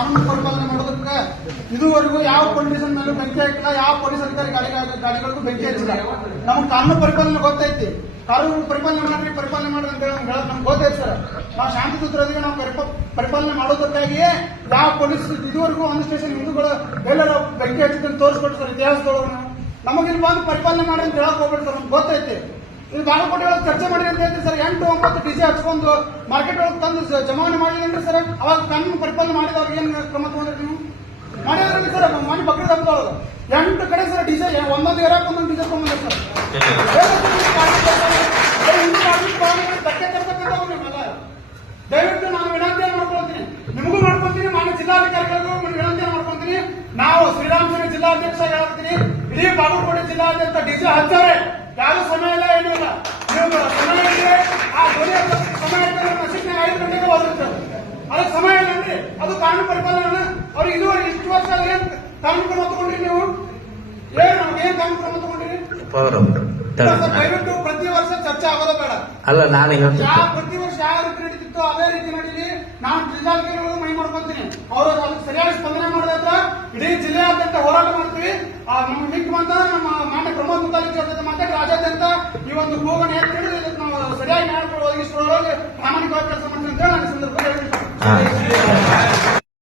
ಕಾನೂನು ಪರಿಪಾಲನೆ ಮಾಡೋದಕ್ಕೆ ಇದುವರೆಗೂ ಯಾವ ಕಂಡೀಷನ್ ಮೇಲೆ ಬೆಂಕಿ ಹಾಕಿಲ್ಲ, ಯಾವ ಪೊಲೀಸ್ ಅಧಿಕಾರಿ ಗಾಡಿ ಗಾಡಿಗಳಿಗೂ ಬೆಂಕಿ ಹಚ್ಚಿಲ್ಲ. ನಮ್ಗೆ ಕಾನೂನು ಪರಿಪಾಲನೆ ಗೊತ್ತೈತಿ. ಕಾನೂನು ಪರಿಪಾಲನೆ ಮಾಡ್ರಿ ಪರಿಪಾಲನೆ ಮಾಡ್ರಿ ಅಂತ ಹೇಳಿ ಹೇಳೋದು ನಮ್ಗೆ ಗೊತ್ತೈತಿ ಸರ್. ನಾವು ಶಾಂತಿ ಸೂತ್ರದಿಗೆ ನಾವು ಪರಿಪ- ಪರಿಪಾಲನೆ ಮಾಡೋದಕ್ಕಾಗಿಯೇ ಯಾವ ಪೊಲೀಸ್ ಇದುವರೆಗೂ ಒಂದು ಸ್ಟೇಷನ್ ಹಿಂದೂಗಳು ಎಲ್ಲರೂ ಬೆಂಕಿ ಹಚ್ಚಿದ್ದನ್ನು ತೋರಿಸ್ಕೊಟ್ಟು ಸರ್ ಇತಿಹಾಸದೊಳಗೆ ನಮಗಿಲ್ಲಿ ಬಂದು ಪರಿಪಾಲನೆ ಮಾಡಿ ಅಂತ ಹೇಳಕ್ ಹೋಗ್ಬೇಡಿ ಸರ್, ನಮ್ಗೆ ಗೊತ್ತೈತಿ. ಇದು ಬಾಗಲಕೋಟೆ ಒಳಗೆ ಚರ್ಚೆ ಮಾಡಿ ಅಂತ ಹೇಳ್ತೀರಿ ಸರ್. ಎಂಟು ಒಂಬತ್ತು ಡಿಸಿ ಹಚ್ಕೊಂಡು ಮಾರ್ಕೆಟ್ ಒಳಗೆ ತಂದು ಜಮಾವಣೆ ಮಾಡಿದ್ರಿ ಸರ್, ಅವಾಗ ಕಾನೂನು ಪರಿಪಾಲನೆ ಮಾಡಿದವ್ರಿಗೆ ಏನು ಕ್ರಮ ತಗೊಂಡ್ರಿ ನೀವು? ಮಾಡಿದ್ರಲ್ಲಿ ಸರ್ ಮನೆ ಬಕ್ರಿ ತಗೊಳ್ಳೋದು ಎಂಟು ಕಡೆ ಸರ್ ಡಿಸಿ ಒಂದೊಂದು ಏರಾಕ್ ಒಂದೊಂದು ಡಿಸೆ ತಗೊಂಡ್ರಿ ಸರ್. ದಯವಿಟ್ಟು ನಾನು ವಿನಂತಿಯನ್ನು ಮಾಡ್ಕೊಳ್ತೀನಿ. ನಿಮಗೂ ಮಾಡ್ಕೊಳ್ತೀನಿ, ಮಾನ್ಯ ಜಿಲ್ಲಾಧಿಕಾರಿಗಳಿಗೂ ವಿನಂತಿಯನ್ನು ಮಾಡ್ಕೊಳ್ತೀನಿ. ನಾವು ಶ್ರೀರಾಮಚಂದ್ರ ಜಿಲ್ಲಾಧ್ಯಕ್ಷ ಹೇಳ್ತೀನಿ ಇಡೀ ಬಾಗಲಕೋಟೆ ಜಿಲ್ಲಾಧ್ಯಕ್ಷ ಡಿಸಿ ಹಚ್ಚಾರೆ ಯಾವ ಸಮಯ ಇಲ್ಲ ಏನೂ ಇಲ್ಲ ನೀವು ಸಮಯ ಇದೆ ಆ ಧ್ವನಿ ಸಮಯ ಇದ್ದರೆ ನಶಿಕ್ನಾಗ ಐದು ಗಂಟೆಗೆ ಅದಕ್ಕೆ ಸಮಯ ಇಲ್ಲ ಅಂದ್ರೆ ಅದು ಕಾನೂನು ಪರಿಪಾಲನೆ ಅವ್ರಿಗೆ ಇದುವರೆಗೆ ಇಷ್ಟು ವರ್ಷ ಏನ್ ಕಾನೂನು ಕ್ರಮ ತಗೊಂಡ್ರಿ ನೀವು? ಏನ್ ನಮ್ಗೆ ಏನ್ ಕಾನೂನು ಕ್ರಮ ತಗೊಂಡ್ರಿ? ದಯವಿಟ್ಟು ಪ್ರತಿ ವರ್ಷ ಚರ್ಚೆ ಆಗೋದ ಬೇಡ. ಅಲ್ಲ ನಾನು ಪ್ರತಿ ವರ್ಷ ಯಾವ ರೀತಿ ನಡೀತಿತ್ತು ಅದೇ ರೀತಿ ನಡೀಲಿ. ನಾನು ಜಿಲ್ಲಾಧಿಕಾರಿಗಳು ಮೈ ಮಾಡ್ಕೊಂತೀನಿ. ಅವರು ಅದಕ್ಕೆ ಸರಿಯಾಗಿ ಸ್ಪಂದನೆ ಮಾಡಿದ್ರ ಇಡೀ ಜಿಲ್ಲೆಯಾದ್ಯಂತ ಹೋರಾಟ ಮಾಡ್ತೀವಿ. ಆ, ನಮ್ಮ ಮುಖ್ಯಮಂತ್ರಿ ನಮ್ಮ ಮಾನ್ಯ ಪ್ರಮೋದ್ ಮುತಾಲಿಕ್ ಜೊತೆ ಮಾತಾಡಿ ಈ ಒಂದು ಕೂಗನ್ನು ಎತ್ತಿ ಹಿಡಿದು ಇದಕ್ಕೆ ನಾವು ಸರಿಯಾಗಿ ನ್ಯಾಯ ಒದಗಿಸುವವರೆಗೆ ಪ್ರಾಮಾಣಿಕವಾಗಿ ಕೆಲಸ ಮಾಡ್ತೀವಿ ಅಂತ ಹೇಳಿ ನಾನು ಈ ಸಂದರ್ಭದಲ್ಲಿ